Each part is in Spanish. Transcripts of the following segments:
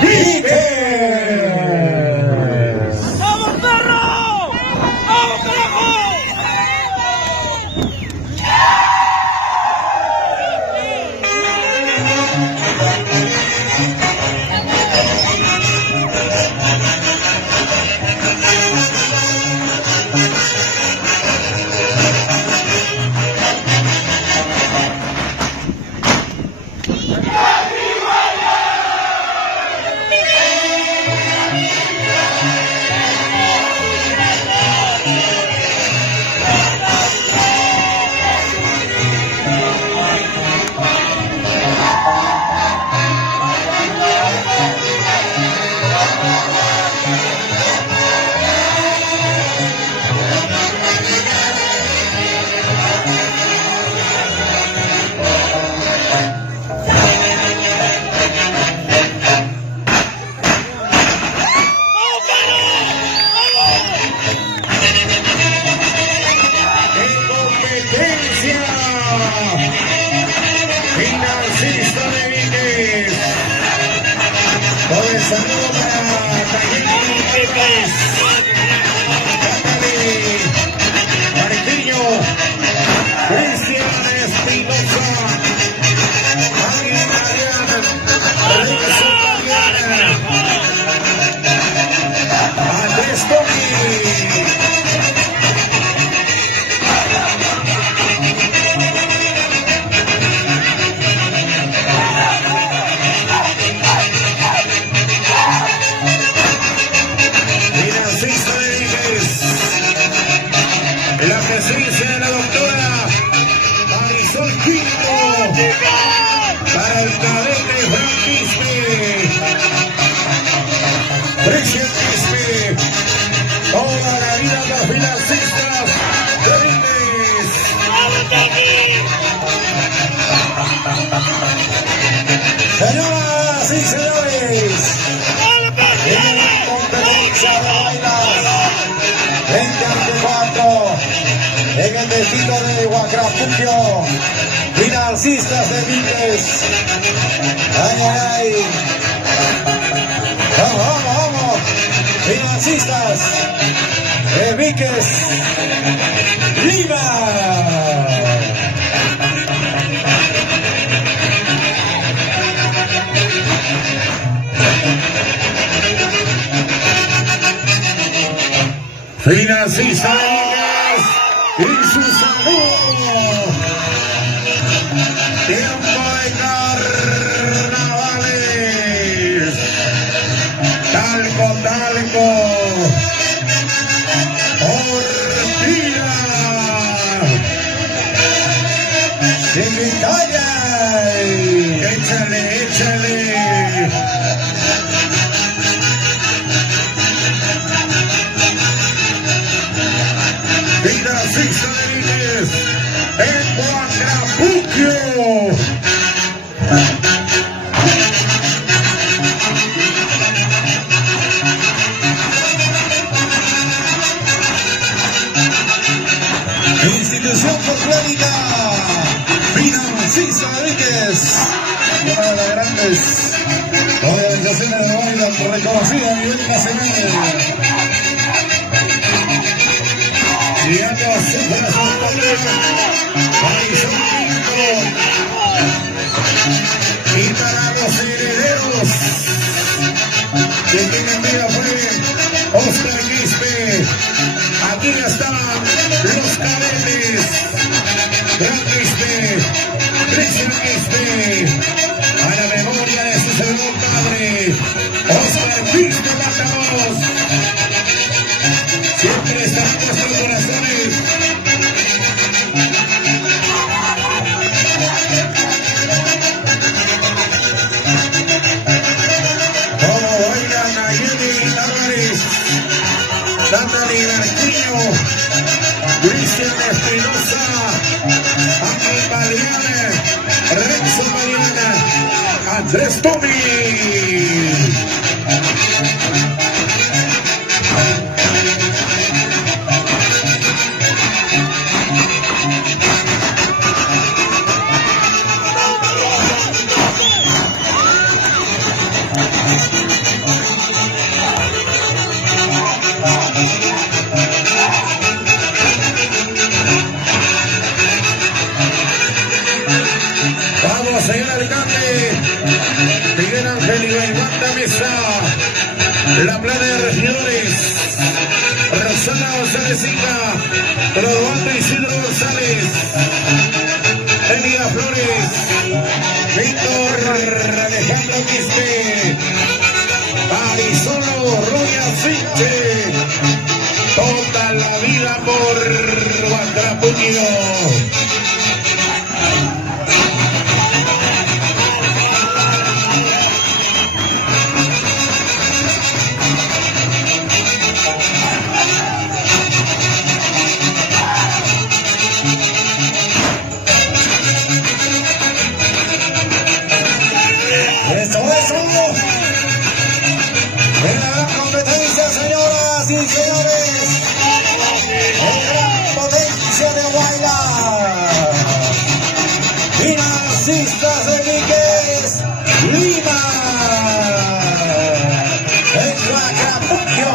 Víquez. ¡Vamos, perro! ¡Vamos, carajo! Financista de Víquez. Con el saludo para Taller Víquez. Natalie Marquillo. Cristian Espinosa. Ángel Adrián. Renzo Mariana. Andrés Tomi. La presencia de la doctora Marisol Quinto para el cadete Frank Quispe, Cristian Quispe, toda la vida de los financistas de Víquez. Señoras y señores, en la competencia de bailas 2024 en el destino de Huacrapuquio, financistas de Víquez. Ay, ay, ay. Vamos, vamos, vamos. Financistas de Víquez, Lima. Financista de Víquez y su saludo. Tiempo de carnavales. Talco, talco. Ortilla. Chiquitaya. Échale, échale. Financista de Víquez en Huacrapuquio. Institución folclórica Financista de Víquez, una de las grandes organizaciones de baile reconocidas a nivel nacional. Y a los y para los herederos que tienen vida fue Oscar Quispe. Aquí están los cadetes. Gran Quispe, Cristian Quispe, a la memoria de su segundo padre, Oscar Quispe Matamoros. Siempre están en nuestros corazones. Como bailan Nayeli Álvarez, Natalie Marquillo, Cristian Espinosa, Ángel Mariana, Renzo Mariana, Andrés Tomi. orquesta La Plana de Regidores, Rosana González Silva, Rodovaldo Isidro González, Elia Flores, Víctor Alejandro Quispe, Arizolo Roya Finche, toda la vida por Huacrapuño. En la gran competencia, señoras y señores, en gran potencia de Guayla, Financiistas de Víquez, Lima, en Huacrapuño.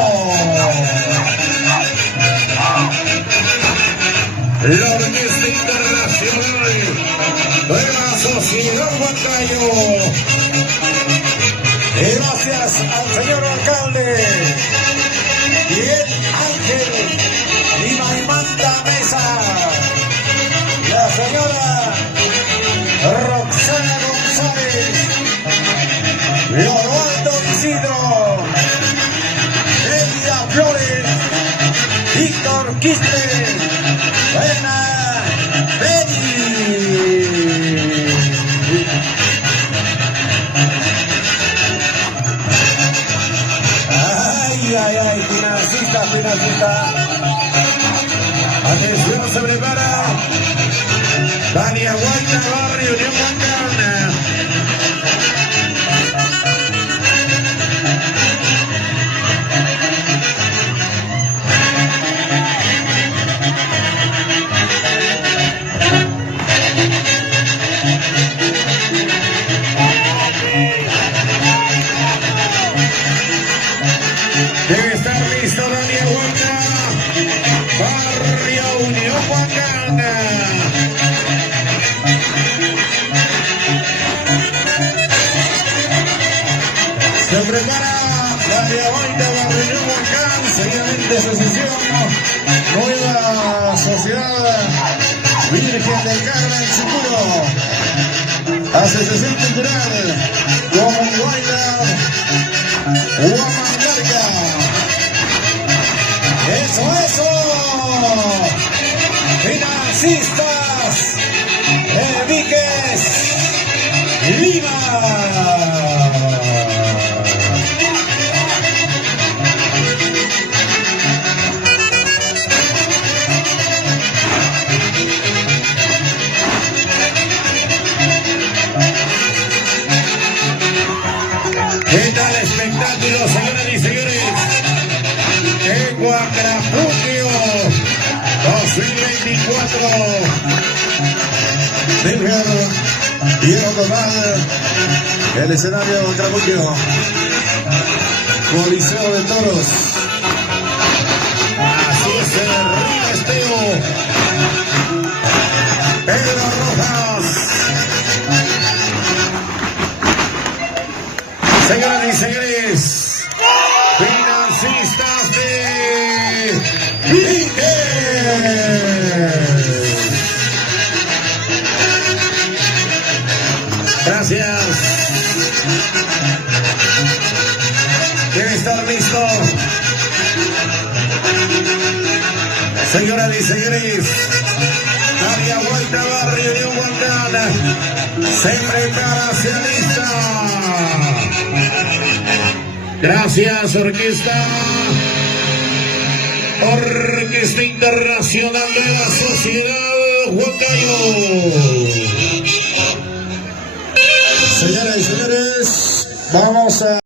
La Orquesta Internacional de la Sociedad Huancayo. Y gracias al señor alcalde Miguel Ángel Lima y Manta Mesa, la señora Roxana González, Rodovaldo Isidro, Elia Flores, Víctor Quispe, Buena Betty. Ay, financista. Atención, se prepara Dani Aguanta, Barrio Unión Huancana. Debe estar listo Dani Aguanta, Barrio Unión Huancana. Se prepara Dani Aguanta, Barrio Unión Huancana. Seguidamente asociación, nueva sociedad Virgen del Carmen Chicuro, Asociación Cultural Guamanguayla, Huamangarca. Eso. Financiistas de Víquez, Lima. ¿Qué tal espectáculo, señoras y señores? En Huacrapuño 2024. Silvio Diego Tomal, el escenario de Huacrapuño, Coliseo de Toros. Así es el Río Esteo. Pedro Rojas. Señoras y señores, Financiistas de Víquez. Gracias. Debe estar listo. Señoras y señores, Dani Aguanta, Barrio Unión Huancana. Se prepara, se alista. Gracias, Orquesta Internacional de la Sociedad Huancayo. Señoras y señores, vamos a